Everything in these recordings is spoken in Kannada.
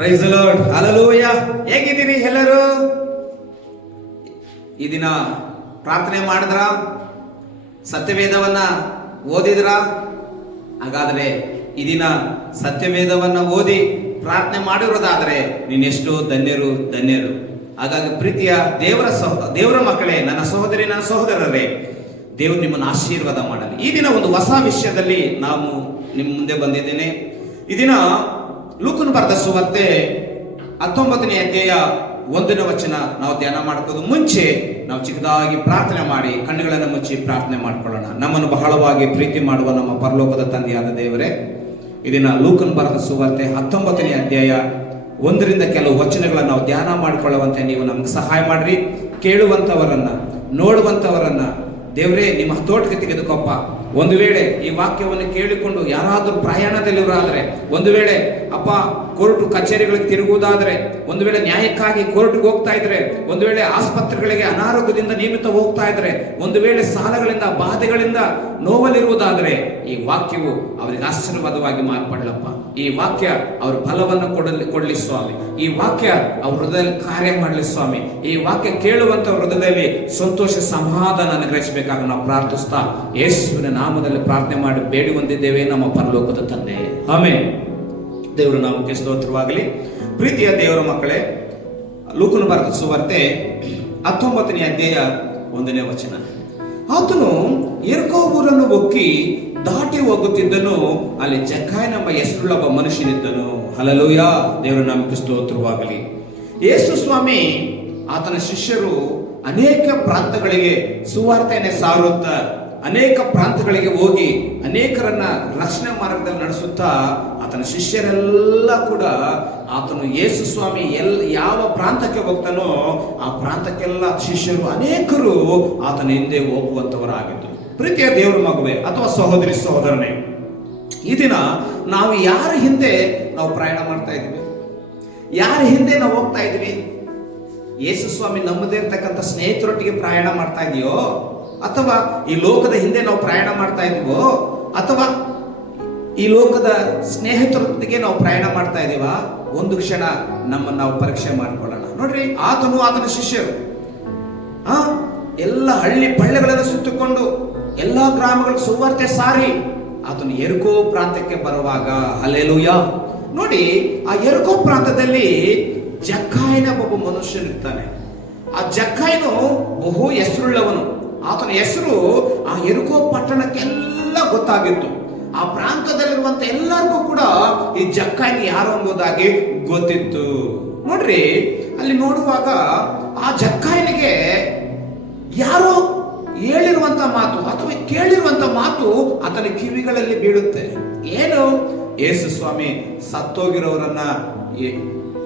Price the lord, hallelujah. ಹೇಗಿದ್ದೀರಿ ಎಲ್ಲರೂ? ಈ ದಿನ ಪ್ರಾರ್ಥನೆ ಮಾಡಿದ್ರ? ಸತ್ಯವೇದವನ್ನ ಓದಿದ್ರ? ಹಾಗಾದ್ರೆ ಈ ದಿನ ಸತ್ಯವೇದವನ್ನ ಓದಿ ಪ್ರಾರ್ಥನೆ ಮಾಡಿರೋದಾದ್ರೆ ನೀನೆಷ್ಟು ಧನ್ಯರು ಧನ್ಯರು. ಹಾಗಾಗಿ ಪ್ರೀತಿಯ ದೇವರ ಮಕ್ಕಳೇ, ನನ್ನ ಸಹೋದರಿ, ನನ್ನ ಸಹೋದರರೇ, ದೇವರು ನಿಮ್ಮನ್ನು ಆಶೀರ್ವಾದ ಮಾಡಲಿ. ಈ ದಿನ ಒಂದು ಹೊಸ ವಿಷಯದಲ್ಲಿ ನಾವು ನಿಮ್ಮ ಮುಂದೆ ಬಂದಿದ್ದೇನೆ. ಈ ದಿನ ಲೂಕನು ಬರೆದ ಸುವಾರ್ತೆ 19ನೇ ಅಧ್ಯಾಯ 1ನೇ ವಚನ ನಾವು ಧ್ಯಾನ ಮಾಡ್ಕೋದು ಮುಂಚೆ ನಾವು ಚಿಕ್ಕದಾಗಿ ಪ್ರಾರ್ಥನೆ ಮಾಡಿ ಕಣ್ಣುಗಳನ್ನು ಮುಚ್ಚಿ ಪ್ರಾರ್ಥನೆ ಮಾಡ್ಕೊಳ್ಳೋಣ. ನಮ್ಮನ್ನು ಬಹಳವಾಗಿ ಪ್ರೀತಿ ಮಾಡುವ ನಮ್ಮ ಪರಲೋಕದ ತಂದೆಯಾದ ದೇವರೇ, ಇದನ್ನ ಲೂಕನ್ ಬರೆದ ಸುವಾರ್ತೆ 19ನೇ ಅಧ್ಯಾಯ 1ರಿಂದ ಕೆಲವು ವಚನಗಳನ್ನು ನಾವು ಧ್ಯಾನ ಮಾಡಿಕೊಳ್ಳುವಂತೆ ನೀವು ನಮ್ಗೆ ಸಹಾಯ ಮಾಡ್ರಿ. ಕೇಳುವಂಥವರನ್ನ, ನೋಡುವಂಥವರನ್ನ ದೇವರೇ ನಿಮ್ಮ ಹತೋಟಿಗೆ ತೆಗೆದುಕೊಪ್ಪ. ಒಂದು ವೇಳೆ ಈ ವಾಕ್ಯವನ್ನು ಕೇಳಿಕೊಂಡು ಯಾರಾದರೂ ಪ್ರಯಾಣದಲ್ಲಿರೋರಾದ್ರೆ, ಒಂದು ವೇಳೆ ಅಪ್ಪ ಕೋರ್ಟ್ ಕಚೇರಿಗಳಿಗೆ ತಿರುಗುವುದಾದ್ರೆ, ಒಂದು ವೇಳೆ ನ್ಯಾಯಕ್ಕಾಗಿ ಕೋರ್ಟ್ಗೆ ಹೋಗ್ತಾ ಇದ್ರೆ, ಒಂದು ವೇಳೆ ಆಸ್ಪತ್ರೆಗಳಿಗೆ ಅನಾರೋಗ್ಯದಿಂದ ನಿಯಮಿತ ಹೋಗ್ತಾ ಇದ್ರೆ, ಒಂದು ವೇಳೆ ಸಾಲಗಳಿಂದ ಬಾಧೆಗಳಿಂದ ನೋವಲ್ಲಿರುವುದಾದ್ರೆ, ಈ ವಾಕ್ಯವು ಅವರಿಗೆ ಆಶೀರ್ವಾದವಾಗಿ ಮಾರ್ಪಡ್ಲಪ್ಪ. ಈ ವಾಕ್ಯ ಅವ್ರ ಬಲವನ್ನು ಕೊಡಲಿ ಸ್ವಾಮಿ. ಈ ವಾಕ್ಯ ಅವ್ರ ಹೃದಯದಲ್ಲಿ ಕಾರ್ಯ ಮಾಡಲಿ ಸ್ವಾಮಿ. ಈ ವಾಕ್ಯ ಕೇಳುವಂತ ಹೃದಯದಲ್ಲಿ ಸಂತೋಷ ಸಮಾಧಾನ ಅನುಗ್ರಹಿಸಬೇಕಾಗಿ ನಾವು ಪ್ರಾರ್ಥಿಸ್ತಾ ಯೇಸುವಿನ ನಾಮದಲ್ಲಿ ಪ್ರಾರ್ಥನೆ ಮಾಡಿ ಬೇಡಿ ಹೊಂದಿದ್ದೇವೆ ನಮ್ಮ ಪರಲೋಕದ ತಂದೆ, ಆಮೆನ್. ದೇವರ ನಾಮಕ್ಕೆ ಸ್ತೋತ್ರವಾಗಲಿ. ಪ್ರೀತಿಯ ದೇವರ ಮಕ್ಕಳೇ, ಲೂಕನು ಬರೆದ ಸುವಾರ್ತೆ 19ನೇ ಅಧ್ಯಾಯ 1ನೇ ವಚನ. ಆತನು ಯೆರಿಕೋ ಊರನ್ನು ಒಕ್ಕಿ ದಾಟಿ ಹೋಗುತ್ತಿದ್ದನು. ಅಲ್ಲಿ ಜಕ್ಕಾಯನೆಂಬ ಹೆಸರುಳ್ಳ ಒಬ್ಬ ಮನುಷ್ಯನಿದ್ದನು. ಹಲ್ಲೆಲೂಯಾ, ದೇವರ ನಾಮಕ್ಕೆ ಸ್ತೋತ್ರವಾಗಲಿ. ಯೇಸು ಸ್ವಾಮಿ ಆತನ ಶಿಷ್ಯರು ಅನೇಕ ಪ್ರಾಂತಗಳಿಗೆ ಸುವಾರ್ತೆಯನ್ನೇ ಸಾರುತ್ತಾ, ಅನೇಕ ಪ್ರಾಂತಗಳಿಗೆ ಹೋಗಿ ಅನೇಕರನ್ನ ರಕ್ಷಣೆ ಮಾರ್ಗದಲ್ಲಿ ನಡೆಸುತ್ತಾ, ಆತನ ಶಿಷ್ಯರೆಲ್ಲ ಕೂಡ ಆತನು ಯೇಸು ಸ್ವಾಮಿ ಯಾವ ಪ್ರಾಂತಕ್ಕೆ ಹೋಗ್ತಾನೋ ಆ ಪ್ರಾಂತಕ್ಕೆಲ್ಲ ಶಿಷ್ಯರು ಅನೇಕರು ಆತನ ಹಿಂದೆ ಹೋಗುವಂತವರಾಗಿದ್ದು. ಪ್ರೀತಿಯ ದೇವರ ಮಗುವೆ ಅಥವಾ ಸಹೋದರಿ ಸಹೋದರನೇ, ಈ ದಿನ ನಾವು ಯಾರ ಹಿಂದೆ ನಾವು ಪ್ರಯಾಣ ಮಾಡ್ತಾ ಇದ್ವಿ? ಯಾರ ಹಿಂದೆ ನಾವು ಹೋಗ್ತಾ ಇದ್ವಿ? ಯೇಸು ಸ್ವಾಮಿ ನಮ್ಮದೇ ಇರ್ತಕ್ಕಂಥ ಸ್ನೇಹಿತರೊಟ್ಟಿಗೆ ಪ್ರಯಾಣ ಮಾಡ್ತಾ ಇದೆಯೋ, ಅಥವಾ ಈ ಲೋಕದ ಹಿಂದೆ ನಾವು ಪ್ರಯಾಣ ಮಾಡ್ತಾ ಇದೀವೋ, ಅಥವಾ ಈ ಲೋಕದ ಸ್ನೇಹಿತರೊಟ್ಟಿಗೆ ನಾವು ಪ್ರಯಾಣ ಮಾಡ್ತಾ ಇದೀವ? ಒಂದು ಕ್ಷಣ ನಮ್ಮನ್ನು ನಾವು ಪರೀಕ್ಷೆ ಮಾಡ್ಕೊಳ್ಳೋಣ. ನೋಡ್ರಿ, ಆತನು ಆತನ ಶಿಷ್ಯರು ಎಲ್ಲ ಹಳ್ಳಿ ಪಳ್ಳೆಗಳನ್ನು ಸುತ್ತಕೊಂಡು ಎಲ್ಲಾ ಗ್ರಾಮಗಳಿಗೆ ಸುವಾರ್ತೆ ಸಾರಿ ಆತನು ಯೆರಿಕೋ ಪ್ರಾಂತಕ್ಕೆ ಬರುವಾಗ, ಹಲ್ಲೆಲೂಯಾ, ನೋಡಿ ಆ ಯೆರಿಕೋ ಪ್ರಾಂತದಲ್ಲಿ ಜಕ್ಕಾಯನ ಒಬ್ಬ ಮನುಷ್ಯನಿರ್ತಾನೆ. ಆ ಜಕ್ಕಾಯನು ಬಹು ಹೆಸರುಳ್ಳವನು. ಆತನ ಹೆಸರು ಆ ಯೆರಿಕೋ ಪಟ್ಟಣಕ್ಕೆಲ್ಲ ಗೊತ್ತಾಗಿತ್ತು. ಆ ಪ್ರಾಂತದಲ್ಲಿರುವಂತ ಎಲ್ಲರಿಗೂ ಕೂಡ ಈ ಜಕ್ಕಾಯನ ಯಾರು ಎಂಬುದಾಗಿ ಗೊತ್ತಿತ್ತು. ನೋಡ್ರಿ, ಅಲ್ಲಿ ನೋಡುವಾಗ ಆ ಜಕ್ಕಾಯನಿಗೆ ಯಾರೋ ಹೇಳಿರುವಂತ ಮಾತು ಅಥವಾ ಕೇಳಿರುವಂತ ಮಾತು ಆತನ ಕಿವಿಗಳಲ್ಲಿ ಬೀಳುತ್ತೆ. ಏನು? ಯೇಸು ಸ್ವಾಮಿ ಸತ್ತೋಗಿರೋರನ್ನ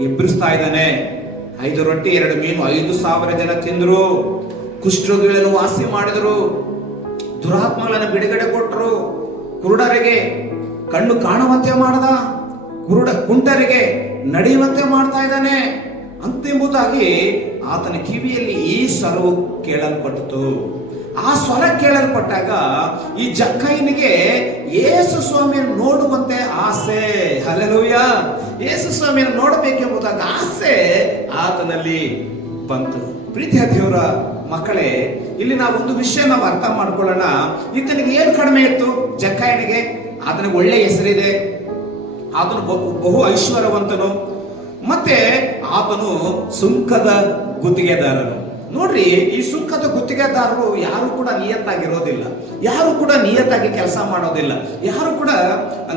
ಎಬ್ಬರಿಸ್ತಾ ಇದ್ದಾನೆ. 5 ರೊಟ್ಟಿ 2 ಮೀನು 5,000 ಜನ ತಿಂದ್ರು. ಕುಷ್ಠರೋಗಿಗಳನ್ನು ವಾಸಿ ಮಾಡಿದ್ರು. ದುರಾತ್ಮಗಳನ್ನು ಬಿಡುಗಡೆ ಕೊಟ್ಟರು. ಕುರುಡರಿಗೆ ಕಣ್ಣು ಕಾಣುವಂತೆ ಮಾಡ್ದ. ಕುಂಟರಿಗೆ ನಡೆಯುವಂತೆ ಮಾಡ್ತಾ ಇದ್ದಾನೆ ಅಂತೆಂಬುದಾಗಿ ಆತನ ಕಿವಿಯಲ್ಲಿ ಈ ಸ್ವರವು ಕೇಳಲ್ಪಟ್ಟಿತು. ಆ ಸ್ವರ ಕೇಳಲ್ಪಟ್ಟಾಗ ಈ ಜಕ್ಕಾಯನಿಗೆ ಯೇಸು ಸ್ವಾಮಿಯನ್ನು ನೋಡುವಂತೆ ಆಸೆ. ಹಲ್ಲೆಲೂಯಾ, ಯೇಸು ಸ್ವಾಮಿಯನ್ನು ನೋಡಬೇಕೆಂಬುದಾಗ ಆಸೆ ಆತನಲ್ಲಿ ಬಂತು. ಪ್ರೀತಿಯ ದೇವರ ಮಕ್ಕಳೇ, ಇಲ್ಲಿ ನಾವು ಒಂದು ವಿಷಯ ನಾವು ಅರ್ಥ ಮಾಡ್ಕೊಳ್ಳೋಣ. ಈತನಿಗೆ ಏನು ಕಡಿಮೆ ಇತ್ತು? ಜಕ್ಕಾಯನಿಗೆ ಆತನಿಗೆ ಒಳ್ಳೆ ಹೆಸರಿದೆ. ಆತನು ಬಹು ಐಶ್ವರ್ಯವಂತನು. ಮತ್ತೆ ಆತನು ಸುಂಕದ ಗುತ್ತಿಗೆದಾರನು. ನೋಡ್ರಿ, ಈ ಸುಂಕದ ಗುತ್ತಿಗೆದಾರರು ಯಾರು ಕೂಡ ನಿಯತ್ತಾಗಿರೋದಿಲ್ಲ. ಯಾರು ಕೂಡ ನಿಯತ್ತಾಗಿ ಕೆಲಸ ಮಾಡೋದಿಲ್ಲ. ಯಾರು ಕೂಡ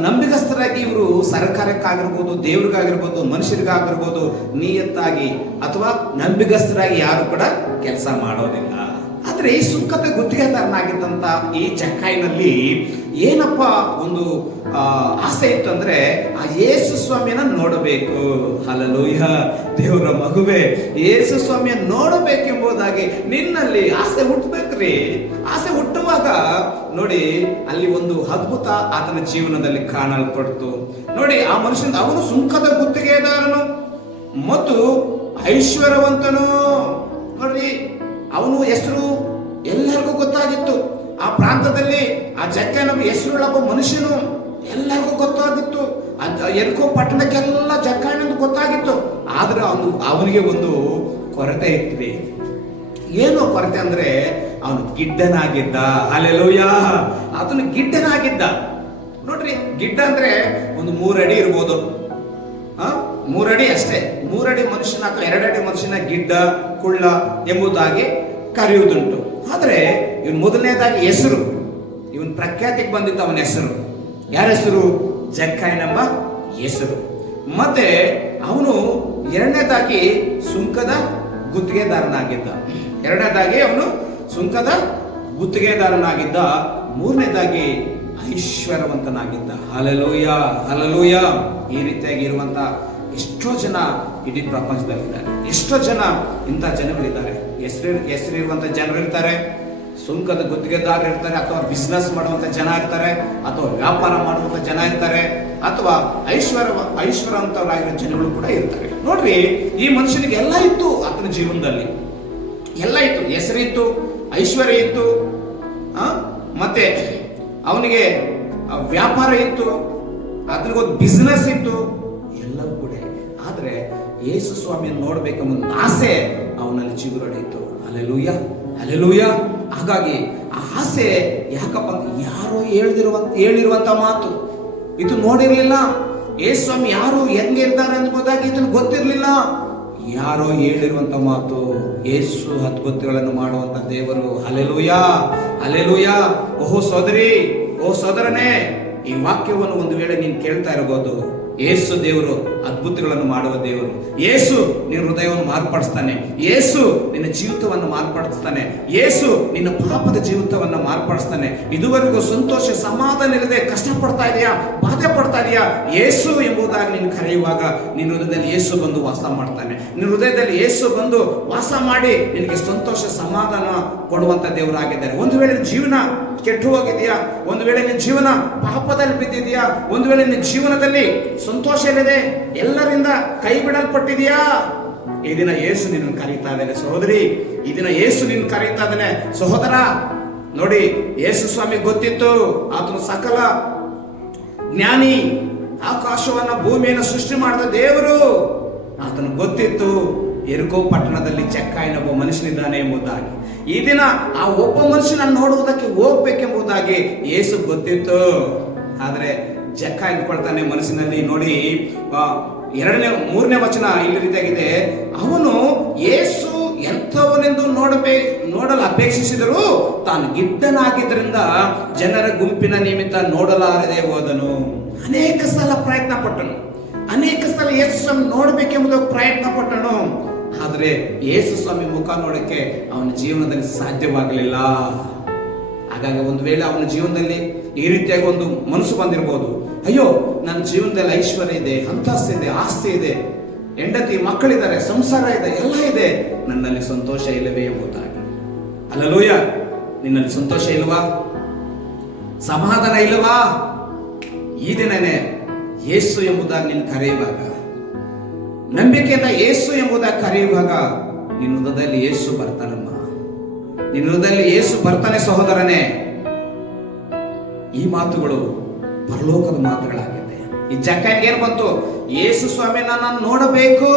ನಂಬಿಗಸ್ತರಾಗಿ ಇವರು ಸರ್ಕಾರಕ್ಕಾಗಿರ್ಬೋದು, ದೇವ್ರಿಗಾಗಿರ್ಬೋದು, ಮನುಷ್ಯರಿಗಾಗಿರ್ಬೋದು ನಿಯತ್ತಾಗಿ ಅಥವಾ ನಂಬಿಗಸ್ತರಾಗಿ ಯಾರು ಕೂಡ ಕೆಲಸ ಮಾಡೋದಿಲ್ಲ. ಆದ್ರೆ ಈ ಸುಂಕದ ಗುತ್ತಿಗೆದಾರನಾಗಿದ್ದಂತ ಈ ಜಕ್ಕಾಯನಲ್ಲಿ ಏನಪ್ಪ ಒಂದು ಆಸೆ ಇತ್ತು ಅಂದ್ರೆ ಆ ಯೇಸು ಸ್ವಾಮಿಯನ್ನ ನೋಡಬೇಕು. ಹಲ್ಲೆಲೂಯಾ, ದೇವರ ಮಗುವೆ, ಯೇಸು ಸ್ವಾಮಿಯನ್ನು ನೋಡಬೇಕೆಂಬುದಾಗಿ ನಿನ್ನಲ್ಲಿ ಆಸೆ ಹುಟ್ಟಬೇಕ್ರಿ. ಆಸೆ ಹುಟ್ಟುವಾಗ ನೋಡಿ, ಅಲ್ಲಿ ಒಂದು ಅದ್ಭುತ ಆತನ ಜೀವನದಲ್ಲಿ ಕಾಣಲ್ಪಡ್ತು. ನೋಡಿ, ಆ ಮನುಷ್ಯನ ಅವನು ಸುಂಕದ ಗುತ್ತಿಗೆದಾರನು ಮತ್ತು ಐಶ್ವರ್ಯವಂತನು. ನೋಡ್ರಿ, ಅವನು ಹೆಸರು ಎಲ್ಲರಿಗೂ ಗೊತ್ತಾಗಿತ್ತು. ಆ ಪ್ರಾಂತದಲ್ಲಿ ಆ ಜಕ್ಕಾಯನ ಹೆಸರುಳ್ಳ ಒಬ್ಬ ಮನುಷ್ಯನು ಎಲ್ಲರಿಗೂ ಗೊತ್ತಾಗಿತ್ತು. ಎರ್ಕೋ ಪಟ್ಟಣಕ್ಕೆಲ್ಲ ಜಕ್ಕಾಯನಂದು ಗೊತ್ತಾಗಿತ್ತು. ಆದ್ರೆ ಅವನಿಗೆ ಒಂದು ಕೊರತೆ ಇತ್ತು. ಏನು ಕೊರತೆ ಅಂದ್ರೆ ಅವನು ಗಿಡ್ಡನಾಗಿದ್ದ. ಹಲ್ಲೆಲೂಯ, ಅದನ್ನು ಗಿಡ್ಡನಾಗಿದ್ದ. ನೋಡ್ರಿ, ಗಿಡ್ಡ ಅಂದ್ರೆ ಒಂದು 3 ಅಡಿ ಇರ್ಬೋದು, 3 ಅಡಿ ಅಷ್ಟೇ. 3 ಅಡಿ ಮನುಷ್ಯನ ಅಥವಾ 2 ಅಡಿ ಮನುಷ್ಯನ ಗಿಡ್ಡ, ಕುಳ್ಳ ಎಂಬುದಾಗಿ ಕರೆಯುವುದುಂಟು. ಆದ್ರೆ ಇವನ್ ಮೊದಲನೇದಾಗಿ ಹೆಸರು, ಇವನ್ ಪ್ರಖ್ಯಾತಿಗೆ ಬಂದಿದ್ದ ಅವನ ಹೆಸರು. ಯಾರ ಹೆಸರು? ಜಕ್ಕಾಯನೆಂಬ ಹೆಸರು. ಮತ್ತೆ ಅವನು ಎರಡನೇದಾಗಿ ಸುಂಕದ ಗುತ್ತಿಗೆದಾರನಾಗಿದ್ದ. ಮೂರನೇದಾಗಿ ಐಶ್ವರ್ಯವಂತನಾಗಿದ್ದ. Hallelujah, hallelujah. ಈ ರೀತಿಯಾಗಿ ಇರುವಂತ ಎಷ್ಟೋ ಜನ ಇಡೀ ಪ್ರಪಂಚದಲ್ಲಿದ್ದಾರೆ. ಎಷ್ಟೋ ಜನ ಇಂಥ ಜನಗಳಿದ್ದಾರೆ. ಹೆಸರಿರುವಂತ ಜನರು ಇರ್ತಾರೆ, ಸುಂಕದ ಗುತ್ತಿಗೆದಾರರು ಇರ್ತಾರೆ, ಅಥವಾ ಬಿಸ್ನೆಸ್ ಮಾಡುವಂತ ಜನ ಇರ್ತಾರೆ, ಅಥವಾ ವ್ಯಾಪಾರ ಮಾಡುವಂತ ಜನ ಇರ್ತಾರೆ, ಅಥವಾ ಐಶ್ವರ್ಯವಂತರಾಗಿರೋ ಜನಗಳು ಕೂಡ ಇರ್ತಾರೆ. ನೋಡ್ರಿ, ಈ ಮನುಷ್ಯನಿಗೆ ಎಲ್ಲ ಇತ್ತು. ಆತನ ಜೀವನದಲ್ಲಿ ಎಲ್ಲ ಇತ್ತು. ಹೆಸರಿತ್ತು, ಐಶ್ವರ್ಯ ಇತ್ತು, ಮತ್ತೆ ಅವನಿಗೆ ವ್ಯಾಪಾರ ಇತ್ತು, ಅದ್ರಿಗೊಂದು ಬಿಸ್ನೆಸ್ ಇತ್ತು, ಎಲ್ಲವೂ ಕೂಡ. ಆದ್ರೆ ಯೇಸು ಸ್ವಾಮಿಯನ್ನು ನೋಡ್ಬೇಕೆಂಬ ಆಸೆ ಅವನಲ್ಲಿ ಚಿಗುರೊಡೆಯಿತು. Hallelujah, hallelujah. ಹಾಗಾಗಿ ಆ ಆಸೆ ಯಾಕಪ್ಪ ಅಂತ ಯಾರೋ ಹೇಳಿರುವಂತ ಮಾತು ಇದು ನೋಡಿರ್ಲಿಲ್ಲ. ಯೇಸು ಸ್ವಾಮಿ ಯಾರು ಹೆಂಗೆ ಇರ್ತಾರೆ ಅನ್ಬೋದಾಗಿ ಇದನ್ನು ಗೊತ್ತಿರ್ಲಿಲ್ಲ. ಯಾರೋ ಹೇಳಿರುವಂತ ಮಾತು. ಯೇಸು ಅದ್ಭುತಗಳನ್ನು ಮಾಡುವಂತ ದೇವರು. Hallelujah, hallelujah. ಓಹೋ ಸೋದರಿ, ಓ ಸೋದರನೇ, ಈ ವಾಕ್ಯವನ್ನು ಒಂದು ವೇಳೆ ನೀನು ಕೇಳ್ತಾ ಇರಬಹುದು. ಯೇಸು ದೇವರು ಅದ್ಭುತಗಳನ್ನು ಮಾಡುವ ದೇವರು. ಯೇಸು ನಿನ್ನ ಹೃದಯವನ್ನು ಮಾರ್ಪಡಿಸ್ತಾನೆ. ಯೇಸು ನಿನ್ನ ಜೀವಿತವನ್ನು ಮಾರ್ಪಡಿಸ್ತಾನೆ. ಯೇಸು ನಿನ್ನ ಪಾಪದ ಜೀವಿತವನ್ನು ಮಾರ್ಪಡಿಸ್ತಾನೆ. ಇದುವರೆಗೂ ಸಂತೋಷ ಸಮಾಧಾನ ಇಲ್ಲದೆ ಕಷ್ಟಪಡ್ತಾ ಇದೆಯಾ, ಬಾಧೆ ಪಡ್ತಾ ಇದೆಯಾ, ಯೇಸು ಎಂಬುದಾಗಿ ನೀನು ಕರೆಯುವಾಗ ನಿನ್ನ ಹೃದಯದಲ್ಲಿ ಯೇಸು ಬಂದು ವಾಸ ಮಾಡ್ತಾನೆ. ನಿನ್ನ ಹೃದಯದಲ್ಲಿ ಯೇಸು ಬಂದು ವಾಸ ಮಾಡಿ ನಿನಗೆ ಸಂತೋಷ ಸಮಾಧಾನ ಕೊಡುವಂತ ದೇವರಾಗಿದ್ದಾರೆ. ಒಂದು ವೇಳೆ ಜೀವನ ಕೆಟ್ಟು ಹೋಗಿದೆಯಾ, ಒಂದು ವೇಳೆ ನಿನ್ನ ಜೀವನ ಪಾಪದಲ್ಲಿ ಬಿದ್ದಿದೆಯಾ, ಒಂದು ವೇಳೆ ನಿನ್ನ ಜೀವನದಲ್ಲಿ ಸಂತೋಷ ಇಲ್ಲದೆ ಎಲ್ಲರಿಂದ ಕೈ ಬಿಡಲ್ಪಟ್ಟಿದೆಯಾ, ಈ ದಿನ ಯೇಸು ನಿನ್ನ ಕರೀತಾ ಇದ್ದಾನೆ. ಸಹೋದರಿ, ಈ ದಿನ ಯೇಸು ನಿನ್ನ ಕರೀತಾ ಇದ್ದಾನೆ. ಸಹೋದರ, ನೋಡಿ, ಯೇಸು ಸ್ವಾಮಿ ಗೊತ್ತಿತ್ತು ಆತನು ಸಕಲ ಜ್ಞಾನಿ, ಆಕಾಶವನ್ನ ಭೂಮಿಯನ್ನು ಸೃಷ್ಟಿ ಮಾಡಿದ ದೇವರು. ಆತನು ಗೊತ್ತಿತ್ತು ಎರಿಕೋ ಪಟ್ಟಣದಲ್ಲಿ ಜಕ್ಕಾಯನೊಬ್ಬ ಮನುಷ್ಯನಿದ್ದಾನೆ ಎಂಬುದಾಗಿ. ಈ ದಿನ ಆ ಒಬ್ಬ ಮನುಷ್ಯನ ನೋಡುವುದಕ್ಕೆ ಹೋಗ್ಬೇಕೆಂಬುದಾಗಿ ಯೇಸು ಗೊತ್ತಿತ್ತು. ಆದ್ರೆ ಜಕ್ಕ ಇಟ್ಕೊಳ್ತಾನೆ ಮನಸ್ಸಿನಲ್ಲಿ. ನೋಡಿ, 3ನೇ ವಚನ ಇಲ್ಲಿ ರೀತಿಯಾಗಿದೆ. ಅವನು ಯೇಸು ಎಂಥವನೆಂದು ನೋಡಲು ಅಪೇಕ್ಷಿಸಿದರೂ ತಾನು ಗಿಡ್ಡನಾಗಿದ್ದರಿಂದ ಜನರ ಗುಂಪಿನ ನಿಮಿತ್ತ ನೋಡಲಾರದೆ ಹೋದನು. ಅನೇಕ ಸಲ ಪ್ರಯತ್ನ ಪಟ್ಟನು, ಅನೇಕ ಸಲ ಯೇಸು ಸ್ವಾಮಿ ನೋಡ್ಬೇಕೆಂಬುದು ಪ್ರಯತ್ನ ಪಟ್ಟನು. ಆದ್ರೆ ಯೇಸು ಸ್ವಾಮಿ ಮುಖ ನೋಡಕ್ಕೆ ಅವನ ಜೀವನದಲ್ಲಿ ಸಾಧ್ಯವಾಗಲಿಲ್ಲ. ಹಾಗಾಗಿ ಒಂದು ವೇಳೆ ಅವನ ಜೀವನದಲ್ಲಿ ಈ ರೀತಿಯಾಗಿ ಒಂದು ಮನಸ್ಸು ಬಂದಿರಬಹುದು. ಅಯ್ಯೋ, ನನ್ನ ಜೀವನದಲ್ಲಿ ಐಶ್ವರ್ಯ ಇದೆ, ಅಂತಸ್ತು ಇದೆ, ಆಸ್ತಿ ಇದೆ, ಹೆಂಡತಿ ಮಕ್ಕಳಿದ್ದಾರೆ, ಸಂಸಾರ ಇದೆ, ಎಲ್ಲ ಇದೆ, ನನ್ನಲ್ಲಿ ಸಂತೋಷ ಇಲ್ಲವೇ ಎಂಬುದಾಗಿ. ಹಲ್ಲೆಲೂಯ. ನಿನ್ನಲ್ಲಿ ಸಂತೋಷ ಇಲ್ವಾ? ಸಮಾಧಾನ ಇಲ್ಲವಾ? ಈ ದಿನನೇ ಯೇಸು ಎಂಬುದಾಗಿ ನೀನು ಕರೆಯುವಾಗ, ನಂಬಿಕೆಯಿಂದ ಯೇಸು ಎಂಬುದಾಗಿ ಕರೆಯುವಾಗ ನಿನ್ನ ಹೃದಯದಲ್ಲಿ ಯೇಸು ಬರ್ತಾನಮ್ಮ. ನಿನ್ನ ಹೃದಯದಲ್ಲಿ ಯೇಸು ಬರ್ತಾನೆ ಸಹೋದರನೇ. ಈ ಮಾತುಗಳು ಪರಲೋಕದ ಮಾತುಗಳಾಗಿದೆ. ಈ ಜಕ್ಕನಿಗೆ ಏನು ಬಂತು? ಯೇಸು ಸ್ವಾಮಿನ ನಾನು ನೋಡಬೇಕು,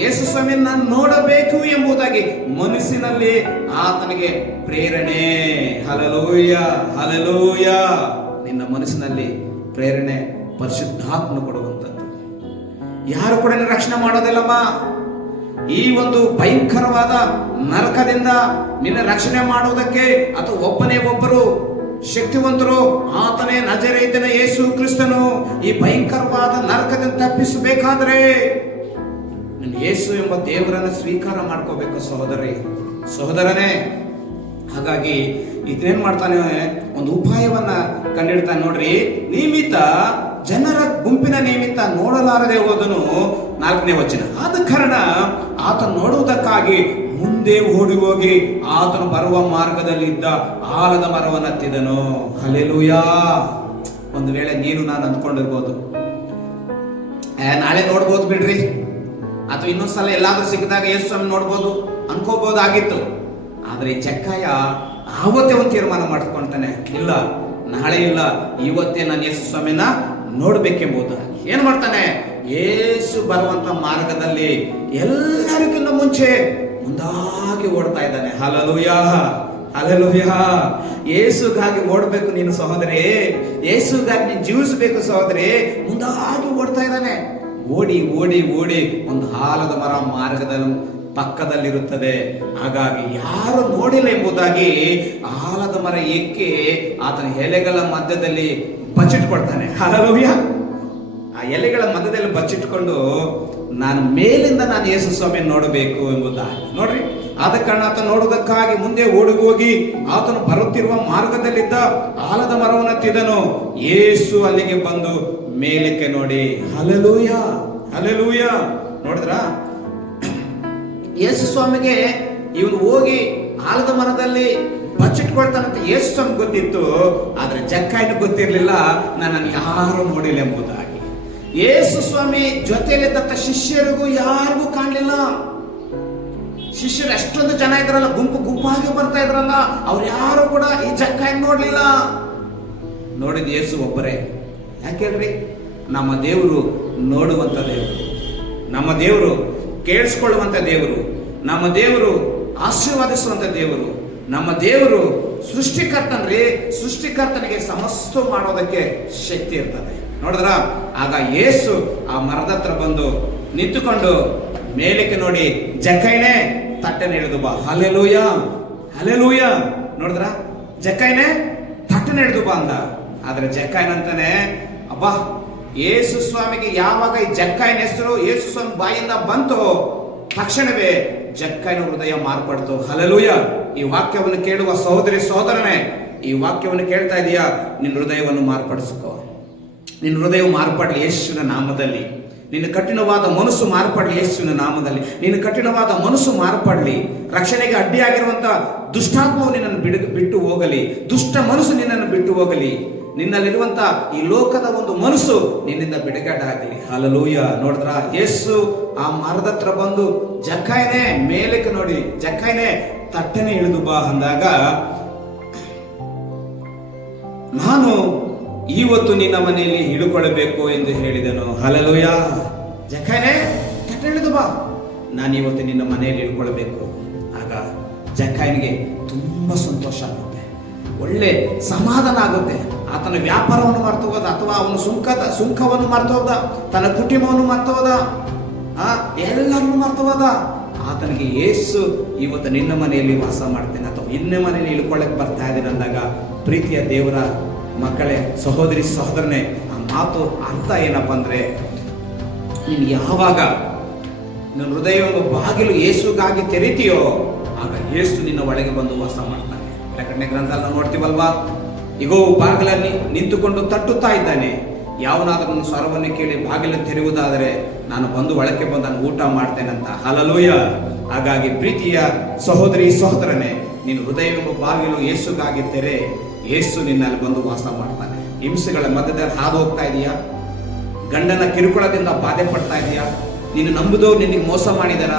ಯೇಸು ಸ್ವಾಮಿನ ನಾನು ನೋಡಬೇಕು ಎಂಬುದಾಗಿ ಮನಸ್ಸಿನಲ್ಲಿ ಆತನಿಗೆ ಪ್ರೇರಣೆ. Hallelujah, hallelujah. ನಿನ್ನ ಮನಸ್ಸಿನಲ್ಲಿ ಪ್ರೇರಣೆ ಪರಿಶುದ್ಧಾತ್ಮ ಕೊಡುವಂಥದ್ದು. ಯಾರು ಕೂಡ ರಕ್ಷಣೆ ಮಾಡೋದಿಲ್ಲಮ್ಮ. ಈ ಒಂದು ಭಯಂಕರವಾದ ನರಕದಿಂದ ನಿನ್ನ ರಕ್ಷಣೆ ಮಾಡುವುದಕ್ಕೆ ಅಥವಾ ಒಬ್ಬನೇ ಒಬ್ಬರು ಶಕ್ತಿವಂತರು, ಆತನೇ ನಜರೇತಿನ ಯೇಸು ಕ್ರಿಸ್ತನು. ಈ ಭಯಂಕರವಾದ ನರಕದಿಂದ ತಪ್ಪಿಸಬೇಕಾದ್ರೆ ನೀನು ಯೇಸು ಎಂಬ ದೇವರನ್ನು ಸ್ವೀಕಾರ ಮಾಡ್ಕೋಬೇಕು ಸಹೋದರಿ, ಸಹೋದರನೇ. ಹಾಗಾಗಿ ಇದೇನ್ ಮಾಡ್ತಾನೆ, ಒಂದು ಉಪಾಯವನ್ನ ಕಂಡಿಡ್ತಾನೆ. ನೋಡ್ರಿ, ನಿಮಿತ್ತ ಜನರ ಗುಂಪಿನ ನಿಮಿತ್ತ ನೋಡಲಾರದೆ ಹೋದನು. 4ನೇ ವಚನ. ಆದ ಕಾರಣ ಆತ ನೋಡುವುದಕ್ಕಾಗಿ ಮುಂದೆ ಓಡಿ ಹೋಗಿ ಆತನು ಬರುವ ಮಾರ್ಗದಲ್ಲಿ ಇದ್ದ ಆಲದ ಮರವನ್ನು ಹತ್ತಿದನು. ಹಲ್ಲೆಲೂಯ. ಒಂದು ವೇಳೆ ನೀನು ನಾನು ಅಂದ್ಕೊಂಡಿರ್ಬೋದು, ನಾಳೆ ನೋಡ್ಬೋದು ಬಿಡ್ರಿ, ಅಥವಾ ಇನ್ನೊಂದ್ಸಲ ಎಲ್ಲಾದ್ರೂ ಸಿಕ್ಕಿದಾಗ ಯೇಸು ಸ್ವಾಮಿ ನೋಡ್ಬೋದು ಅನ್ಕೋಬಹುದಾಗಿತ್ತು. ಆದ್ರೆ ಜಕ್ಕಾಯ ಆವತ್ತೇ ಒಂದು ತೀರ್ಮಾನ ಮಾಡ್ಕೊಳ್ತಾನೆ, ಇಲ್ಲ ನಾಳೆ ಇಲ್ಲ, ಇವತ್ತೇ ನಾನು ಯೇಸು ಸ್ವಾಮಿನ ನೋಡ್ಬೇಕೆಂಬುದಾಗಿ ಏನ್ ಮಾಡ್ತಾನೆ, ಯೇಸು ಬರುವಂತ ಮಾರ್ಗದಲ್ಲಿ ಎಲ್ಲರಿಗಿಂತ ಮುಂಚೆ ಮುಂದಾಗಿ ಓಡ್ತಾ ಇದ್ದಾನೆ. Hallelujah, hallelujah. ಯೇಸುಗಾಗಿ ಓಡಬೇಕು ನೀನು ಸಹೋದರಿ, ಯೇಸುಗಾಗಿ ನೀನು ಜೀವಿಸಬೇಕು ಸಹೋದರಿ. ಮುಂದಾಗಿ ಓಡ್ತಾ ಇದ್ದಾನೆ. ಓಡಿ ಓಡಿ ಓಡಿ ಒಂದು ಆಲದ ಮರ ಮಾರ್ಗದಲ್ಲಿ ಪಕ್ಕದಲ್ಲಿರುತ್ತದೆ. ಹಾಗಾಗಿ ಯಾರು ನೋಡಿಲ್ಲ ಎಂಬುದಾಗಿ ಆಲದ ಮರ ಎಕ್ಕಿ ಆತನ ಎಲೆಗಳ ಮಧ್ಯದಲ್ಲಿ ಬಚ್ಚಿಟ್ಕೊಳ್ತಾನೆ. ಹಲ್ಲೆಲೂಯಾ. ಆ ಎಲೆಗಳ ಮಧ್ಯದಲ್ಲಿ ಬಚ್ಚಿಟ್ಕೊಂಡು ನಾನು ಮೇಲಿಂದ ನಾನು ಯೇಸು ಸ್ವಾಮಿಯನ್ನು ನೋಡಬೇಕು ಎಂಬುದಾಗಿ ನೋಡ್ರಿ. ಆದ ಕಾರಣ ಆತ ನೋಡುವುದಕ್ಕಾಗಿ ಮುಂದೆ ಓಡಿ ಹೋಗಿ ಆತನು ಬರುತ್ತಿರುವ ಮಾರ್ಗದಲ್ಲಿದ್ದ ಆಲದ ಮರವನ್ನು ಹತ್ತಿದನು. ಯೇಸು ಅಲ್ಲಿಗೆ ಬಂದು ಮೇಲಕ್ಕೆ ನೋಡಿ, ಹಲ್ಲೆಲೂಯಾ, ಹಲ್ಲೆಲೂಯಾ. ನೋಡಿದ್ರ, ಯೇಸು ಸ್ವಾಮಿಗೆ ಇವನು ಹೋಗಿ ಆಲದ ಮರದಲ್ಲಿ ಬಚ್ಚಿಟ್ಕೊಳ್ತಾನಂತ ಯೇಸು ಸ್ವಾಮಿ ಗೊತ್ತಿತ್ತು, ಆದ್ರೆ ಜಕ್ಕಾಯ್ನ ಗೊತ್ತಿರ್ಲಿಲ್ಲ ನನ್ನನ್ನು ಯಾರು ನೋಡಿಲ್ಲ ಎಂಬುದಾಗಿ. ಯೇಸು ಸ್ವಾಮಿ ಜೊತೆಯಲ್ಲಿದ್ದಂತ ಶಿಷ್ಯರಿಗೂ ಯಾರಿಗೂ ಕಾಣಲಿಲ್ಲ. ಶಿಷ್ಯರು ಎಷ್ಟೊಂದು ಜನ ಇದ್ರಲ್ಲ, ಗುಂಪು ಗುಂಪಾಗಿ ಬರ್ತಾ ಇದ್ರಲ್ಲ, ಅವ್ರು ಯಾರು ಕೂಡ ಈ ಜಕ್ಕಾಯ್ನ ನೋಡ್ಲಿಲ್ಲ. ನೋಡಿದ ಯೇಸು ಒಬ್ಬರೇ. ಯಾಕೇಳ್ರಿ, ನಮ್ಮ ದೇವರು ನೋಡುವಂತ ದೇವರು, ನಮ್ಮ ದೇವರು ಕೇಳಿಸ್ಕೊಳ್ಳುವಂತ ದೇವರು, ನಮ್ಮ ದೇವರು ಆಶೀರ್ವಾದಿಸುವಂತ ದೇವರು, ನಮ್ಮ ದೇವರು ಸೃಷ್ಟಿಕರ್ತನ್ರಿ. ಸೃಷ್ಟಿಕರ್ತನಿಗೆ ಸಮಸ್ತ ಮಾಡೋದಕ್ಕೆ ಶಕ್ತಿ ಇರ್ತದೆ. ನೋಡಿದ್ರ, ಆಗ ಯೇಸು ಆ ಮರದ ಹತ್ರ ಬಂದು ನಿಂತುಕೊಂಡು ಮೇಲಕ್ಕೆ ನೋಡಿ, ಜಕ್ಕೈನೇ ತಟ್ಟೆನ ಹಿಡಿದು ಬಾ. Hallelujah, hallelujah. ನೋಡಿದ್ರ, ಜಕ್ಕೈನೇ ತಟ್ಟೆನ ಹಿಡಿದು ಬಾ ಅಂದ. ಆದ್ರೆ ಜಕ್ಕಾಯ್ನಂತಾನೆ, ಅಬ್ಬಾ, ಯೇಸು ಸ್ವಾಮಿಗೆ ಯಾವಾಗ ಈ ಜಕ್ಕಾಯ್ನ ಹೆಸರು ಯೇಸು ಸ್ವಾಮಿ ಬಾಯಿಂದ ಬಂತು, ತಕ್ಷಣವೇ ಜಕ್ಕಾಯ್ನ ಹೃದಯ ಮಾರ್ಪಡ್ತು. ಹಲ್ಲೆಲೂಯಾ. ಈ ವಾಕ್ಯವನ್ನು ಕೇಳುವ ಸಹೋದರಿ ಸಹೋದರನೇ, ಈ ವಾಕ್ಯವನ್ನು ಕೇಳ್ತಾ ಇದೀಯಾ, ನಿನ್ನ ಹೃದಯವನ್ನು ಮಾರ್ಪಡಿಸ್ಕೋ. ನಿನ್ನ ಹೃದಯ ಮಾರ್ಪಡಲಿ ಯೇಸುವಿನ ನಾಮದಲ್ಲಿ. ನಿನ್ನ ಕಠಿಣವಾದ ಮನಸ್ಸು ಮಾರ್ಪಡಲಿ ಯೇಸುವಿನ ನಾಮದಲ್ಲಿ. ನಿನ್ನ ಕಠಿಣವಾದ ಮನಸ್ಸು ಮಾರ್ಪಡಲಿ. ರಕ್ಷಣೆಗೆ ಅಡ್ಡಿಯಾಗಿರುವಂತ ದುಷ್ಟಾತ್ಮವು ನಿನ್ನನ್ನು ಬಿಟ್ಟು ಹೋಗಲಿ. ದುಷ್ಟ ಮನಸ್ಸು ನಿನ್ನನ್ನು ಬಿಟ್ಟು ಹೋಗಲಿ. ನಿನ್ನಲ್ಲಿರುವಂತ ಈ ಲೋಕದ ಒಂದು ಮನಸ್ಸು ನಿನ್ನಿಂದ ಬಿಡುಗಡೆ ಆಗಲಿ. ಹಲ್ಲೆಲೂಯಾ. ನೋಡಿದ್ರ, ಯೇಸು ಆ ಮರದ ಹತ್ರ ಬಂದು ಜಕ್ಕಾಯ್ನೇ ಮೇಲಕ್ಕೆ ನೋಡಿ, ಜಕ್ಕಾಯ್ನೇ ತಟ್ಟೆನೆ ಇಳಿದು ಬಾ ಅಂದಾಗ, ನಾನು ಇವತ್ತು ನಿನ್ನ ಮನೆಯಲ್ಲಿ ಹಿಡ್ಕೊಳ್ಳಬೇಕು ಎಂದು ಹೇಳಿದನು. ಹಲ್ಲೆಲೂಯಾ. ಜಕ್ಕಾಯ್ನೇ ತಟ್ಟೆ ಇಳಿದು ಬಾ, ನಾನು ಇವತ್ತು ನಿನ್ನ ಮನೆಯಲ್ಲಿ ಹಿಡ್ಕೊಳ್ಬೇಕು. ಆಗ ಜಕ್ಕಾಯ್ನಿಗೆ ತುಂಬಾ ಸಂತೋಷ ಆಗುತ್ತೆ, ಒಳ್ಳೆ ಸಮಾಧಾನ ಆಗುತ್ತೆ. ಆತನ ವ್ಯಾಪಾರವನ್ನು ಮರ್ತು ಹೋದ, ಅಥವಾ ಅವನು ಸುಂಕವನ್ನು ಮರ್ತು ಹೋದ, ತನ್ನ ಕುಟುಂಬವನ್ನು ಮರ್ತು ಹೋದ, ಎಲ್ಲರನ್ನು ಮರ್ತು ಹೋದ. ಆತನಿಗೆ ಯೇಸು ಇವತ್ತು ನಿನ್ನ ಮನೆಯಲ್ಲಿ ವಾಸ ಮಾಡ್ತೇನೆ ಅಥವಾ ನಿನ್ನ ಮನೆಯಲ್ಲಿ ಇಳ್ಕೊಳ್ಳಕ್ಕೆ ಬರ್ತಾ ಇದ್ದೀನಿ ಅಂದಾಗ, ಪ್ರೀತಿಯ ದೇವರ ಮಕ್ಕಳೇ, ಸಹೋದರಿ ಸಹೋದರನೇ, ಆ ಮಾತು ಅರ್ಥ ಏನಪ್ಪ ಅಂದ್ರೆ, ನೀನು ಯಾವಾಗ ನಿನ್ನ ಹೃದಯವನ್ನು ಬಾಗಿಲು ಯೇಸುಗಾಗಿ ತೆರಿತೀಯೋ ಆಗ ಯೇಸು ನಿನ್ನ ಒಳಗೆ ಬಂದು ವಾಸ ಮಾಡ್ತಾನೆ. ಪ್ರಕಟಣೆ ಗ್ರಂಥ ನೋಡ್ತೀವಲ್ವಾ, ಇಗೋ ಬಾಗಿಲಲ್ಲಿ ನಿಂತುಕೊಂಡು ತಟ್ಟುತ್ತಾ ಇದ್ದಾನೆ, ಯಾವನಾದ್ರೂ ನನ್ನ ಸ್ವರವನ್ನು ಕೇಳಿ ಬಾಗಿಲು ತೆರೆಯುವುದಾದರೆ ನಾನು ಬಂದು ಒಳಕ್ಕೆ ಬಂದು ನಾನು ಊಟ ಮಾಡ್ತೇನಂತ. ಹಲ್ಲೆಲೂಯಾ. ಹಾಗಾಗಿ ಪ್ರೀತಿಯ ಸಹೋದರಿ ಸಹೋದರನೇ, ನೀನು ಹೃದಯವೆಂಬ ಬಾಗಿಲು ಯೇಸುಗಾಗಿ ತೆರೆ, ಯೇಸು ನಿನ್ನಲ್ಲಿ ಬಂದು ವಾಸ ಮಾಡ್ತಾನೆ. ಹಿಂಸೆಗಳ ಮಧ್ಯದಲ್ಲಿ ಹಾದು ಹೋಗ್ತಾ ಇದೆಯಾ? ಗಂಡನ ಕಿರುಕುಳದಿಂದ ಬಾಧೆ ಪಡ್ತಾ ಇದೆಯಾ? ನೀನು ನಂಬುದವ್ರು ನಿನಗೆ ಮೋಸ ಮಾಡಿದಾರ?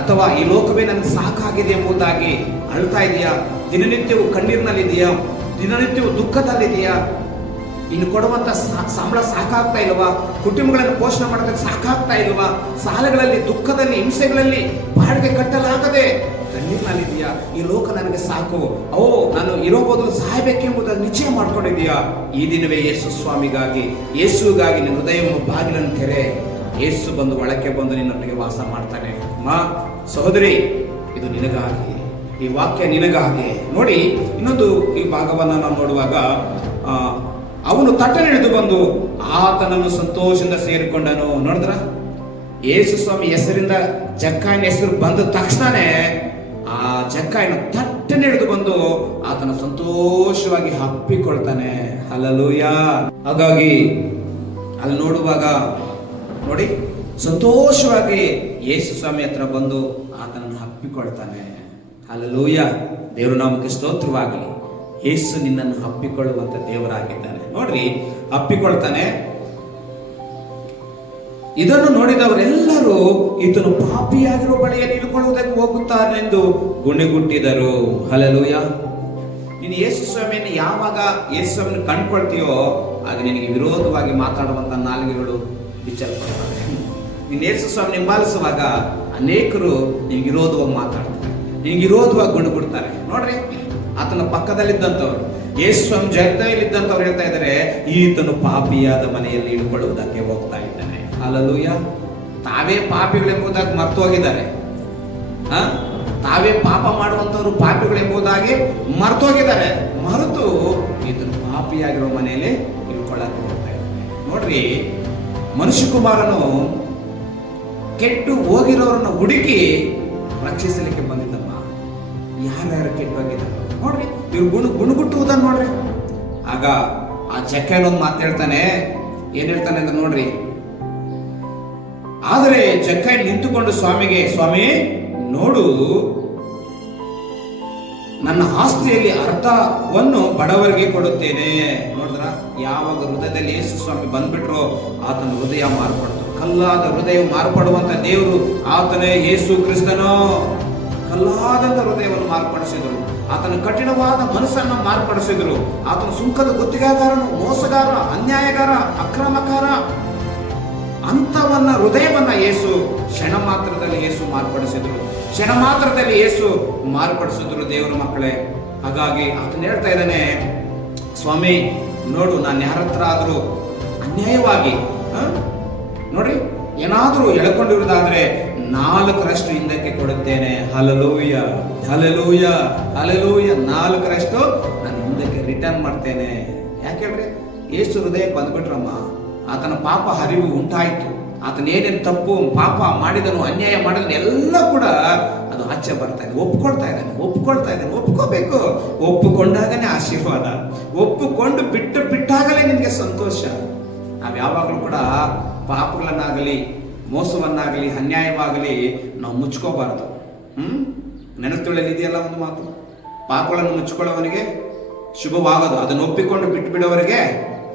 ಅಥವಾ ಈ ಲೋಕವೇ ನನಗೆ ಸಾಕಾಗಿದೆ ಎಂಬುದಾಗಿ ಅಳ್ತಾ ಇದೆಯಾ? ದಿನನಿತ್ಯವೂ ಕಣ್ಣೀರಿನಲ್ಲಿದೆಯಾ? ದಿನನಿತ್ಯವೂ ದುಃಖದಲ್ಲಿದೆಯಾ? ಇನ್ನು ಕೊಡುವಂತ ಸಂಬಳ ಸಾಕಾಗ್ತಾ ಇಲ್ವಾ? ಕುಟುಂಬಗಳನ್ನು ಪೋಷಣೆ ಮಾಡೋದಕ್ಕೆ ಸಾಕಾಗ್ತಾ ಇಲ್ವಾ? ಸಾಲಗಳಲ್ಲಿ, ದುಃಖದಲ್ಲಿ, ಹಿಂಸೆಗಳಲ್ಲಿ ಬಾಡಿಗೆ ಕಟ್ಟಲಾಗದೆ ಕಣ್ಣೀರಿನಲ್ಲಿದೆಯಾ? ಈ ಲೋಕ ನನಗೆ ಸಾಕು, ನಾನು ಇರೋ ಬದಲು ಸಾಯಬೇಕೆಂಬುದನ್ನು ನಿಶ್ಚಯ ಮಾಡ್ಕೊಂಡಿದೀಯಾ? ಈ ದಿನವೇ ಯೇಸು ಸ್ವಾಮಿಗಾಗಿ, ಯೇಸುಗಾಗಿ ನಿನ್ನ ಹೃದಯವನ್ನು ಬಾಗಿಲನ್ನು ತೆರೆ. ಯೇಸು ಬಂದು ಒಳಕ್ಕೆ ಬಂದು ನಿನ್ನೊಟ್ಟಿಗೆ ವಾಸ ಮಾಡ್ತಾನೆ. ಸಹೋದರಿ, ಇದು ನಿನಗಾಗಿ, ಈ ವಾಕ್ಯ ನಿನಗಾಗಿ. ನೋಡಿ, ಇನ್ನೊಂದು ಈ ಭಾಗವನ್ನು ನಾವು ನೋಡುವಾಗ, ಅವನು ತಟ್ಟನೆ ಹಿಡಿದು ಬಂದು ಆತನನ್ನು ಸಂತೋಷದಿಂದ ಸೇರಿಕೊಂಡನು. ನೋಡಿದ್ರ, ಯೇಸು ಸ್ವಾಮಿ ಹೆಸರಿಂದ ಜಕ್ಕಾಯನ ಹೆಸರು ಬಂದ ತಕ್ಷಣನೇ ಆ ಜಕ್ಕಾಯನ ತಟ್ಟನೆ ಹಿಡಿದು ಬಂದು ಆತನ ಸಂತೋಷವಾಗಿ ಹಪ್ಪಿಕೊಳ್ತಾನೆ. ಹಲ್ಲೆಲೂಯಾ. ಹಾಗಾಗಿ ಅಲ್ಲಿ ನೋಡುವಾಗ ನೋಡಿ, ಸಂತೋಷವಾಗಿ ಯೇಸು ಸ್ವಾಮಿ ಹತ್ರ ಬಂದು ಆತನನ್ನು ಹಪ್ಪಿಕೊಳ್ತಾನೆ. ಹಲ್ಲೆಲೂಯಾ. ದೇವರ ನಾಮಕ್ಕೆ ಸ್ತೋತ್ರವಾಗಲಿ. ಯೇಸು ನಿನ್ನನ್ನು ಹಪ್ಪಿಕೊಳ್ಳುವಂತ ದೇವರಾಗಿದ್ದಾನೆ. ನೋಡ್ರಿ, ಹಪ್ಪಿಕೊಳ್ತಾನೆ. ಇದನ್ನು ನೋಡಿದವರೆಲ್ಲರೂ ಈತನು ಪಾಪಿಯಾಗಿರುವ ಬಳಿಯಲ್ಲಿ ಇಳ್ಕೊಳ್ಳುವುದಕ್ಕೆ ಹೋಗುತ್ತಾನೆಂದು ಗುಣಿಗುಟ್ಟಿದರು. ಹಲ್ಲೆಲೂಯಾ. ನೀನು ಯೇಸು ಸ್ವಾಮಿಯನ್ನು ಯಾವಾಗ ಯೇಸು ಸ್ವಾಮಿಯನ್ನು ಕಂಡುಕೊಳ್ತೀಯೋ ಆಗ ನಿನಗೆ ವಿರೋಧವಾಗಿ ಮಾತಾಡುವಂಥ ನಾಲಿಗೆಗಳು ಬಿಚ್ಚಲ್ಪಡ್ತವೆ. ನೀನು ಯೇಸು ಸ್ವಾಮಿ ಹಿಂಬಾಲಿಸುವಾಗ ಅನೇಕರು ನಿನಗೆ ವಿರೋಧವಾಗಿ ಮಾತಾಡ್ತಾರೆ, ನಿನಗೆ ವಿರೋಧವಾಗಿ ಗುಣಗುಡ್ತಾರೆ. ನೋಡ್ರಿ, ಆತನ ಪಕ್ಕದಲ್ಲಿದ್ದಂಥವ್ರು, ಯೇಸು ಸ್ವಾಮಿ ಜಗತ್ತಲ್ಲಿದ್ದಂಥವ್ರು ಹೇಳ್ತಾ ಇದ್ದಾರೆ, ಈತನು ಪಾಪಿಯಾದ ಮನೆಯಲ್ಲಿ ಇಳ್ಕೊಳ್ಳುವುದಕ್ಕೆ ಹೋಗ್ತಾ ಇದ್ದಾನೆ. ಹಲ್ಲೆಲೂಯಾ. ತಾವೇ ಪಾಪಿಗಳೆಂಬುದಾಗಿ ಮರ್ತು ಹೋಗಿದ್ದಾರೆ. ತಾವೇ ಪಾಪ ಮಾಡುವಂಥವ್ರು ಪಾಪಿಗಳೆಂಬುದಾಗಿ ಮರ್ತು ಹೋಗಿದ್ದಾರೆ. ಮರೆತು ಈತನು ಪಾಪಿಯಾಗಿರೋ ಮನೆಯಲ್ಲಿ ಇಳ್ಕೊಳ್ಳಕ್ಕೆ ಹೋಗ್ತಾ ಇದ್ದಾನೆ. ನೋಡ್ರಿ, ಮನುಷ್ಯ ಕುಮಾರನು ಕೆಟ್ಟು ಹೋಗಿರೋರನ್ನ ಹುಡುಕಿ ರಕ್ಷಿಸಲಿಕ್ಕೆ ಬಂದಿದ್ದಮ್ಮ. ಯಾರ್ಯಾರು ಕೆಟ್ಟು ಹೋಗಿದ್ದಾರೆ ನೋಡ್ರಿ, ಇವ್ರು ಗುಣಗುಟ್ಟುವುದನ್ನು ನೋಡ್ರಿ. ಆಗ ಆ ಜಕ್ಕಯ್ಯನೊಂದು ಮಾತು ಹೇಳ್ತಾನೆ. ಏನ್ ಹೇಳ್ತಾನೆ ಅಂತ ನೋಡ್ರಿ. ಆದರೆ ಜಕ್ಕಯ್ಯ ನಿಂತುಕೊಂಡು ಸ್ವಾಮಿಗೆ, ಸ್ವಾಮಿ ನೋಡು, ನನ್ನ ಆಸ್ತಿಯಲ್ಲಿ ಅರ್ಧವನ್ನು ಬಡವರಿಗೆ ಕೊಡುತ್ತೇನೆ. ನೋಡಿದ್ರ, ಯಾವಾಗ ಹೃದಯದಲ್ಲಿ ಯೇಸು ಸ್ವಾಮಿ ಬಂದ್ಬಿಟ್ರೋ ಆತನ ಹೃದಯ ಮಾರ್ಪಡ್ತು. ಕಲ್ಲಾದ ಹೃದಯ ಮಾರ್ಪಡುವಂತ ದೇವರು ಆತನೇ ಯೇಸು ಕ್ರಿಸ್ತನೋ. ಕಲ್ಲಾದಂತ ಹೃದಯವನ್ನು ಮಾರ್ಪಡಿಸಿದರು. ಆತನ ಕಠಿಣವಾದ ಮನಸ್ಸನ್ನು ಮಾರ್ಪಡಿಸಿದರು. ಆತನ ಸುಂಕದ ಗುತ್ತಿಗೆದಾರನು, ಮೋಸಗಾರ, ಅನ್ಯಾಯಗಾರ, ಅಕ್ರಮಕಾರ ಅಂತವನ್ನ ಹೃದಯವನ್ನ ಯೇಸು ಕ್ಷಣ ಮಾತ್ರದಲ್ಲಿ ಯೇಸು ಮಾರ್ಪಡಿಸಿದ್ರು. ಕ್ಷಣ ಮಾತ್ರದಲ್ಲಿ ಯೇಸು ಮಾರ್ಪಡಿಸಿದ್ರು ದೇವರ ಮಕ್ಕಳೇ. ಹಾಗಾಗಿ ಆತನ ಹೇಳ್ತಾ ಇದ್ದಾನೆ, ಸ್ವಾಮಿ ನೋಡು, ನಾನು ಯಾರ ಹತ್ರ ಆದ್ರೂ ಅನ್ಯಾಯವಾಗಿ ನೋಡ್ರಿ ಏನಾದ್ರೂ ಎಳ್ಕೊಂಡಿರುವುದಾದ್ರೆ 4ರಷ್ಟು ಹಿಂದಕ್ಕೆ ಕೊಡುತ್ತೇನೆ. Hallelujah, hallelujah, hallelujah. 4ರಷ್ಟು ನಾನು ಹಿಂದಕ್ಕೆ ರಿಟರ್ನ್ ಮಾಡ್ತೇನೆ. ಯಾಕೆ ಹೇಳ್ರಿ, ಯೇಸು ಹೃದಯಕ್ಕೆ ಬಂದ್ಬಿಟ್ರಮ್ಮ. ಆತನ ಪಾಪ ಹರಿವು ಉಂಟಾಯಿತು. ಆತನ ಏನೇನು ತಪ್ಪು ಪಾಪ ಮಾಡಿದನು, ಅನ್ಯಾಯ ಮಾಡಿದನು ಎಲ್ಲ ಕೂಡ ಅದು ಆಚೆ ಬರ್ತಾ ಇದೆ. ಒಪ್ಕೊಳ್ತಾ ಇದ್ದಾನೆ. ಒಪ್ಕೋಬೇಕು. ಒಪ್ಪಿಕೊಂಡಾಗನೇ ಆಶೀರ್ವಾದ. ಒಪ್ಪಿಕೊಂಡು ಬಿಟ್ಟಾಗಲೇ ನಿನಗೆ ಸಂತೋಷ. ನಾವು ಯಾವಾಗಲೂ ಕೂಡ ಪಾಪಗಳನ್ನಾಗಲಿ, ಮೋಸವನ್ನಾಗಲಿ, ಅನ್ಯಾಯವಾಗಲಿ ನಾವು ಮುಚ್ಕೋಬಾರದು. ನೆನಪುಗಳಲ್ಲಿ ಇದೆಯಲ್ಲ ಒಂದು ಮಾತು, ಪಾಪಗಳನ್ನು ಮುಚ್ಕೊಳ್ಳೋವನಿಗೆ ಶುಭವಾಗದು, ಅದನ್ನು ಒಪ್ಪಿಕೊಂಡು ಬಿಟ್ಟುಬಿಡೋವರಿಗೆ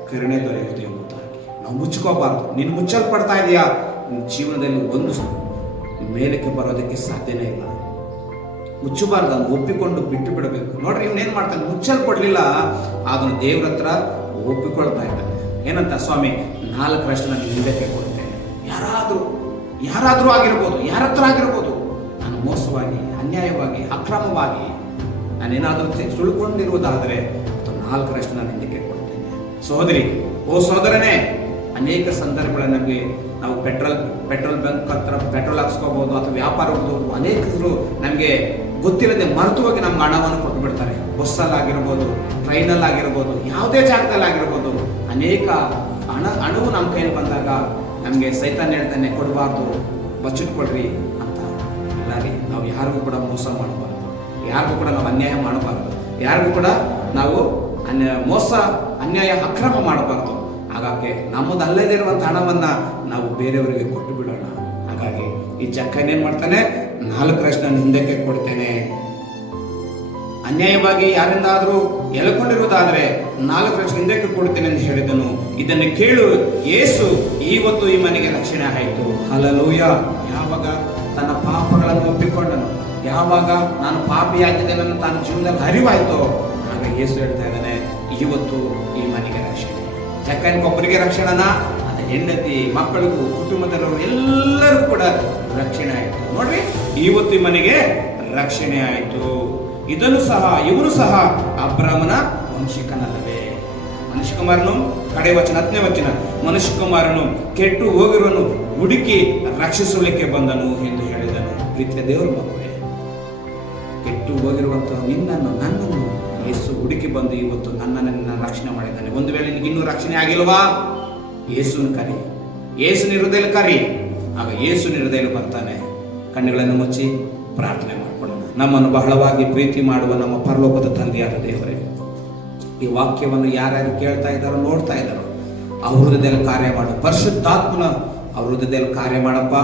ಕರುಣೆ ದೊರೆಯುತ್ತೆ ಎಂಬುದಾಗಿ ನಾವು ಮುಚ್ಕೋಬಾರ್ದು. ನೀನು ಮುಚ್ಚಲ್ಪಡ್ತಾ ಇದೆಯಾ, ನಿನ್ನ ಜೀವನದಲ್ಲಿ ಒಂದು ಮೇಲಕ್ಕೆ ಬರೋದಕ್ಕೆ ಸಾಧ್ಯನೇ ಇಲ್ಲ. ಮುಚ್ಚಬಾರ್ದು, ಅದನ್ನು ಒಪ್ಪಿಕೊಂಡು ಬಿಟ್ಟು ಬಿಡಬೇಕು. ನೋಡ್ರಿ, ಇವನೇನ್ ಮಾಡ್ತಾನೆ, ಮುಚ್ಚಲ್ಪಡ್ಲಿಲ್ಲ, ಅದನ್ನು ದೇವ್ರ ಹತ್ರ ಒಪ್ಪಿಕೊಳ್ತಾ ಇದ್ದಾನೆ. ಏನಂತ, ಸ್ವಾಮಿ 4ರಷ್ಟು ನಾನು ಹಿಂದಕ್ಕೆ ಕೊಡ್ತೇನೆ. ಯಾರಾದ್ರೂ ಆಗಿರ್ಬೋದು, ಯಾರ ಹತ್ರ ಆಗಿರ್ಬೋದು, ನಾನು ಮೋಸವಾಗಿ, ಅನ್ಯಾಯವಾಗಿ, ಅಕ್ರಮವಾಗಿ ನಾನೇನಾದ್ರೂ ಸುಳ್ಕೊಂಡಿರುವುದಾದರೆ 4ರಷ್ಟು ನಾನು ಹಿಂದಕ್ಕೆ ಕೊಡ್ತೇನೆ. ಸಹೋದರಿ, ಓ ಸಹೋದರನೇ, ಅನೇಕ ಸಂದರ್ಭಗಳಲ್ಲಿ ನಮಗೆ ನಾವು ಪೆಟ್ರೋಲ್ ಬಂಕ್ ಹತ್ರ ಪೆಟ್ರೋಲ್ ಹಾಕ್ಸ್ಕೋಬಹುದು, ಅಥವಾ ವ್ಯಾಪಾರ ಹೋಗ್ಬೋದು. ಅನೇಕರು ನಮಗೆ ಗೊತ್ತಿಲ್ಲದೆ ಮರೆತು ಹೋಗಿ ನಮ್ಗೆ ಹಣವನ್ನು ಕೊಟ್ಟು ಬಿಡ್ತಾರೆ. ಬಸ್ಸಲ್ಲಾಗಿರ್ಬೋದು, ಟ್ರೈನಲ್ಲಾಗಿರ್ಬೋದು, ಯಾವುದೇ ಜಾಗದಲ್ಲಾಗಿರ್ಬೋದು. ಅನೇಕ ಹಣವು ನಮ್ಮ ಕೈಯಲ್ಲಿ ಬಂದಾಗ ನಮಗೆ ಸೈತಾನ್ ಹೇಳ್ತಾನೆ, ಕೊಡಬಾರ್ದು, ಬಚ್ಚಿಟ್ಕೊಳ್ರಿ ಅಂತ. ಇಲ್ಲ ರೀ, ನಾವು ಯಾರಿಗೂ ಕೂಡ ಮೋಸ ಮಾಡಬಾರ್ದು, ಯಾರಿಗೂ ಕೂಡ ನಾವು ಅನ್ಯಾಯ ಮಾಡಬಾರ್ದು, ಯಾರಿಗೂ ಕೂಡ ನಾವು ಮೋಸ, ಅನ್ಯಾಯ, ಅಕ್ರಮ ಮಾಡಬಾರ್ದು. ಹಾಗಾಗಿ ನಮ್ಮದಲ್ಲದೇ ಇರುವಂಥ ಹಣವನ್ನ ನಾವು ಬೇರೆಯವರಿಗೆ ಕೊಟ್ಟು ಬಿಡೋಣ. ಹಾಗಾಗಿ ಈ ಜಕ್ಕಯ್ಯ ಏನ್ ಮಾಡ್ತಾನೆ, 4ರಷ್ಟು ನಾನು ಹಿಂದಕ್ಕೆ ಕೊಡ್ತೇನೆ. ಅನ್ಯಾಯವಾಗಿ ಯಾರಿಂದಾದ್ರೂ ಎಳ್ಕೊಂಡಿರುವುದಾದ್ರೆ 4ರಷ್ಟು ಹಿಂದಕ್ಕೆ ಕೊಡ್ತೇನೆ ಎಂದು ಹೇಳಿದನು. ಇದನ್ನು ಕೇಳು ಯೇಸು, ಇವತ್ತು ಈ ಮನೆಗೆ ರಕ್ಷಣೆ ಆಯಿತು. ಹಲ್ಲೆಲೂಯ. ಯಾವಾಗ ತನ್ನ ಪಾಪಗಳನ್ನು ಒಪ್ಪಿಕೊಂಡನು, ಯಾವಾಗ ನಾನು ಪಾಪಿಯಾಗಿದ್ದೇನೆ ನನ್ನ ತನ್ನ ಜೀವನದಲ್ಲಿ ಅರಿವಾಯ್ತು, ಆಗ ಯೇಸು ಹೇಳ್ತಾ ಇದ್ದಾನೆ, ಇವತ್ತು ಈ ಮನೆಗೆ ರಕ್ಷಣೆ. ಜಕ್ಕಯ್ಯನಿಗೊಬ್ಬರಿಗೆ ರಕ್ಷಣೆನ, ಅದ ಹೆಂಡತಿ, ಮಕ್ಕಳಿಗೂ, ಕುಟುಂಬದವರು ಎಲ್ಲರಿಗೂ ಕೂಡ ರಕ್ಷಣೆ ಆಯಿತು. ನೋಡ್ರಿ, ಇವತ್ತು ಈ ಮನೆಗೆ ರಕ್ಷಣೆ ಆಯಿತು. ಇವನು ಸಹ ಅಬ್ರಾಮನ ವಂಶಿಕನಲ್ಲವೇ. ಮನುಷ್ಯಕುಮಾರನು, ಕಡೆ ವಚನ 10ನೇ ವಚನ, ಮನುಷ್ಯಕುಮಾರನು ಕೆಟ್ಟು ಹೋಗಿರುವನು ಹುಡುಕಿ ರಕ್ಷಿಸಲಿಕ್ಕೆ ಬಂದನು ಎಂದು ಹೇಳಿದನು. ಪ್ರೀತಿಯ ದೇವರ ಮಕ್ಕಳೇ, ಕೆಟ್ಟು ಹೋಗಿರುವಂತಹ ನಿನ್ನನ್ನು, ನನ್ನನ್ನು ಯೇಸು ಹುಡುಕಿ ಬಂದು ಇವತ್ತು ನನ್ನನ್ನು ರಕ್ಷಣೆ ಮಾಡಿದ್ದಾನೆ. ಒಂದು ವೇಳೆ ನಿನಗೆ ಇನ್ನೂ ರಕ್ಷಣೆ ಆಗಿಲ್ವಾ, ಯೇಸುನ ಕರಿ, ಯೇಸುನ ಹೃದಯದಲ್ಲಿ ಕರಿ, ಆಗ ಯೇಸುನ ಹೃದಯದಲ್ಲಿ ಬರ್ತಾನೆ. ಕಣ್ಣುಗಳನ್ನು ಮುಚ್ಚಿ ಪ್ರಾರ್ಥನೆ ಮಾಡಿಕೊಳ್ಳೋಣ. ನಮ್ಮನ್ನು ಬಹಳವಾಗಿ ಪ್ರೀತಿ ಮಾಡುವ ನಮ್ಮ ಪರಲೋಕದ ತಂದೆಯಾದ ದೇವರೇ, ಈ ವಾಕ್ಯವನ್ನು ಯಾರ್ಯಾರು ಕೇಳ್ತಾ ಇದ್ದಾರೋ, ನೋಡ್ತಾ ಇದ್ದಾರೋ, ಅವ್ರ ಹೃದಯದಲ್ಲಿ ಕಾರ್ಯ ಮಾಡು. ಪರಿಶುದ್ಧಾತ್ಮನ ಅವ್ರ ಹೃದಯದಲ್ಲಿ ಕಾರ್ಯ ಮಾಡಪ್ಪ.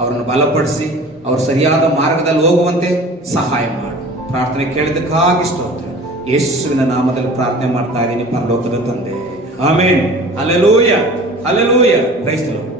ಅವರನ್ನು ಬಲಪಡಿಸಿ ಅವರು ಸರಿಯಾದ ಮಾರ್ಗದಲ್ಲಿ ಹೋಗುವಂತೆ ಸಹಾಯ ಮಾಡು. ಪ್ರಾರ್ಥನೆ ಕೇಳಿದಕ್ಕಾಗಿ ಸ್ತೋತ್ರ. ಯೇಸುವಿನ ನಾಮದಲ್ಲಿ ಪ್ರಾರ್ಥನೆ ಮಾಡ್ತಾ ಇದ್ದೀನಿ ಪರಲೋಕದ ತಂದೆ. Amen. Hallelujah, hallelujah. Praise the lord.